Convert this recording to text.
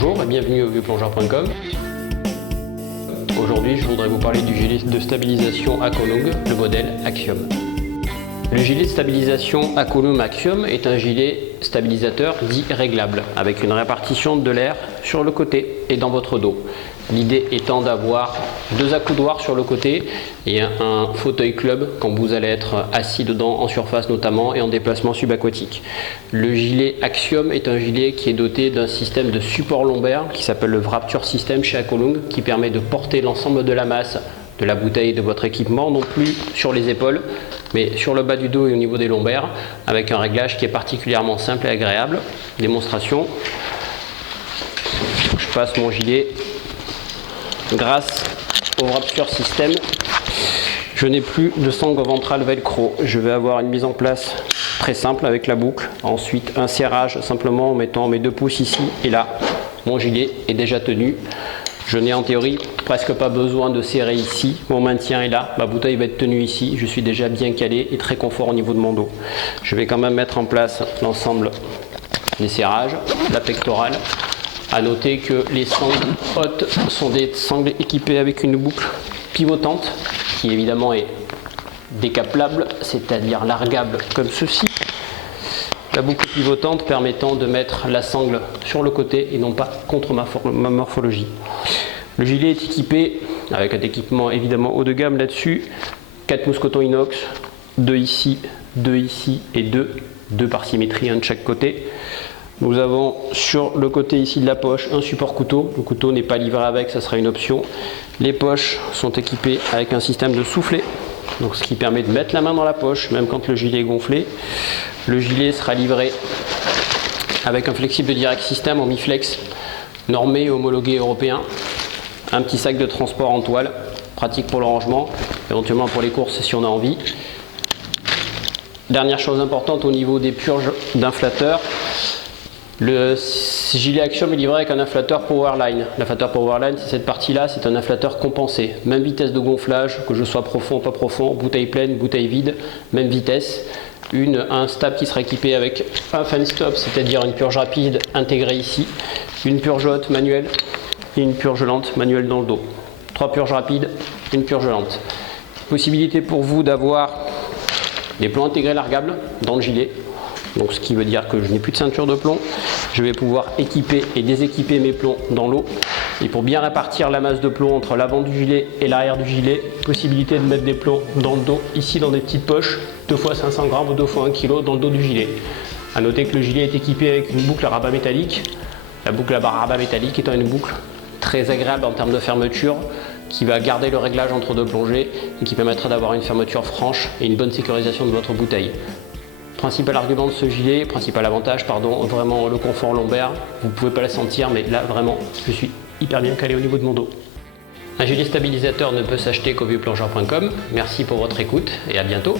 Bonjour et bienvenue au vieuxplongeur.com. Aujourd'hui, je voudrais vous parler du gilet de stabilisation Aqualung, le modèle Axiom. Le gilet de stabilisation Aqualung Axiom est un gilet stabilisateur dit réglable, avec une répartition de l'air sur le côté et dans votre dos. L'idée étant d'avoir deux accoudoirs sur le côté et un fauteuil club quand vous allez être assis dedans en surface notamment et en déplacement subaquatique. Le gilet Axiom est un gilet qui est doté d'un système de support lombaire qui s'appelle le Wrapture System chez Aqualung, qui permet de porter l'ensemble de la masse de la bouteille de votre équipement, non plus sur les épaules, mais sur le bas du dos et au niveau des lombaires, avec un réglage qui est particulièrement simple et agréable. Démonstration. Je passe mon gilet. Grâce au Wrapture System, je n'ai plus de sangle ventrale velcro. Je vais avoir une mise en place très simple avec la boucle. Ensuite, un serrage simplement en mettant mes 2 pouces ici et là. Mon gilet est déjà tenu. Je n'ai en théorie presque pas besoin de serrer ici. Mon maintien est là. Ma bouteille va être tenue ici. Je suis déjà bien calé et très confort au niveau de mon dos. Je vais quand même mettre en place l'ensemble des serrages, la pectorale. A noter que les sangles hautes sont des sangles équipées avec une boucle pivotante qui évidemment est décaplable, c'est-à-dire largable comme ceci. La boucle pivotante permettant de mettre la sangle sur le côté et non pas contre ma morphologie. Le gilet est équipé avec un équipement évidemment haut de gamme là-dessus. 4 mousses coton inox, 2 ici et 2 par symétrie, un de chaque côté. Nous avons sur le côté ici de la poche un support couteau. Le couteau n'est pas livré avec, ça sera une option. Les poches sont équipées avec un système de soufflet, donc ce qui permet de mettre la main dans la poche même quand le gilet est gonflé. Le gilet sera livré avec un flexible de direct system en mi-flex, normé et homologué européen. Un petit sac de transport en toile, pratique pour le rangement, éventuellement pour les courses si on a envie. Dernière chose importante au niveau des purges d'inflateurs. Le gilet Axiom est livré avec un inflateur Powerline. L'inflateur Powerline, c'est cette partie-là, c'est un inflateur compensé. Même vitesse de gonflage, que je sois profond ou pas profond, bouteille pleine, bouteille vide, même vitesse. Un stab qui sera équipé avec un fan stop, c'est-à-dire une purge rapide intégrée ici, une purge haute manuelle et une purge lente manuelle dans le dos. 3 purges rapides, une purge lente. Possibilité pour vous d'avoir des plombs intégrés largables dans le gilet. Donc ce qui veut dire que je n'ai plus de ceinture de plomb. Je vais pouvoir équiper et déséquiper mes plombs dans l'eau. Et pour bien répartir la masse de plomb entre l'avant du gilet et l'arrière du gilet, possibilité de mettre des plombs dans le dos, ici dans des petites poches, 2 x 500 grammes ou 2 x 1 kg dans le dos du gilet. A noter que le gilet est équipé avec une boucle à rabat métallique. La boucle à rabat métallique étant une boucle très agréable en termes de fermeture, qui va garder le réglage entre 2 plongées et qui permettra d'avoir une fermeture franche et une bonne sécurisation de votre bouteille. Principal argument de ce gilet, principal avantage, pardon, vraiment le confort lombaire. Vous ne pouvez pas la sentir, mais là vraiment, je suis hyper bien calé au niveau de mon dos. Un gilet stabilisateur ne peut s'acheter qu'au vieuxplongeur.com. Merci pour votre écoute et à bientôt.